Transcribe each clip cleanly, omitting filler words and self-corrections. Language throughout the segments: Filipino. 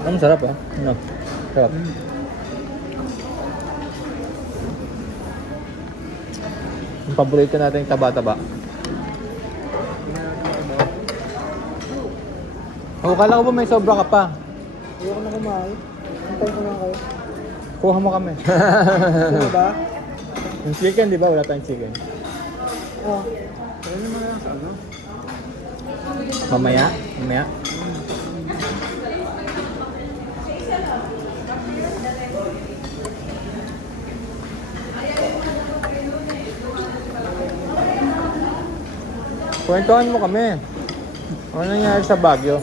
Ang sarap ah. Ano? Sarap. Yung paborito natin yung taba-taba. Oh, kala ko ba may sobra ka pa? Ayoko na kumain. Hintay ko na kayo. Kuha mo kami. Ano ba? Yung chicken, di ba? Wala tayong chicken. Oh. Ayun naman lang sa ano? Mamaya? Mamaya? Kwentuhan mo kami. Ano nangyari sa Baguio?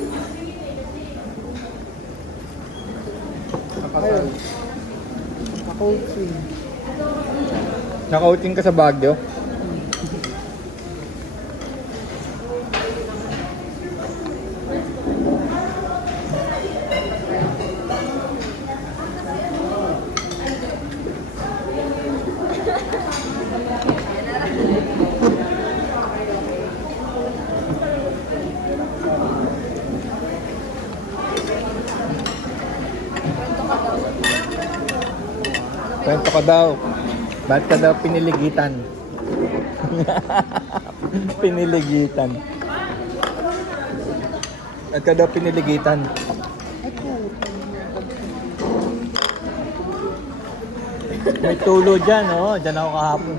Ayun. Cold swing. Naka-outing ka sa Baguio? Kwento ka daw. Ba't ka daw piniligitan? Piniligitan. Ba't ka daw piniligitan? May tulo dyan, oh. Dyan ako kahapon.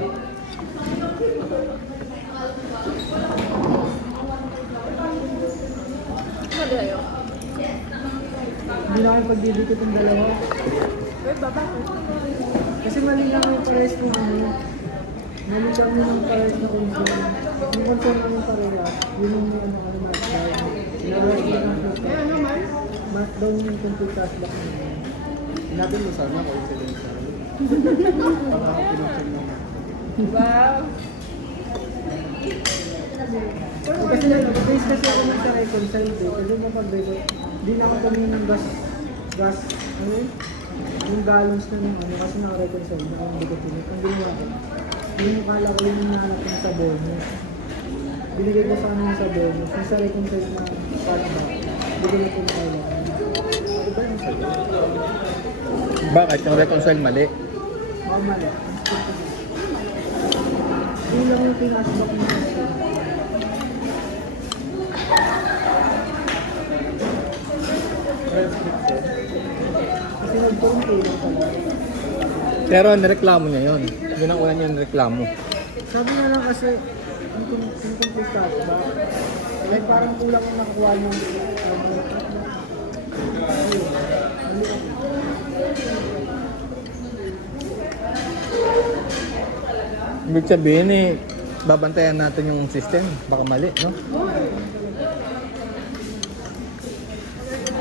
Hindi na kayo pagdidikit yung dalawa. Kasi mali lang yung pares kung ano. Mali lang yung pares na concern. Yung concern lang yung parehas. Yun yung ano markdown. Sinabay ko ng puta. Markdown yung complete cashback naman. Natin mo sana coincidence sa para pinaksan mo. Wow! Kasi nag-base kasi ako nun sa reconcile eh. Kasi nung pag-reconcile, di na ako tumingin ng gas, ano yun? Yung gallons na ng ano, kasi naka-reconcile na akong dikit yun. Ang ginawa ko, yung kala ko yung nahanap ko sa bonus. Binigay ko sa ano sa bonus, yung sa reconcile na cashback, binigay ko na kala ko. Iba yung sabi. Bakit? Yung reconcile mali? Mamala. Yun lang yung pinashback mo. Kasi nag-phone lang pala. Pero nireklamo niya yun. Yun ang una niya nireklamo. Sabi nga lang kasi, yung complete cashback, like parang kulang yung nakuha ng Ibig sabihin eh, babantayan natin yung system. Baka mali, no?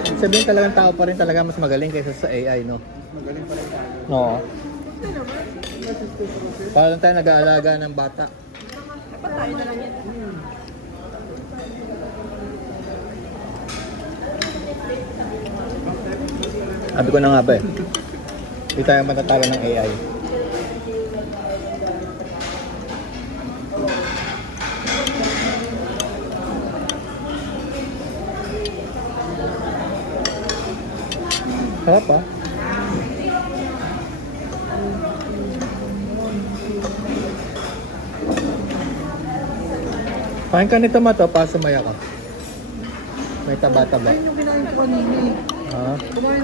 Ibig sabihin talagang tao pa rin talaga mas magaling kaysa sa AI, no? Magaling pa rin tayo. Oo. Parang tayo nag-aalaga ng bata. Sabi ko na nga ba eh. Hindi tayo matatalo ng AI. Sarap ah. Kain ka nito mato, pa sumaya ka. May taba-taba. Ayun yung kinain ko kanina eh. Ha? Kumain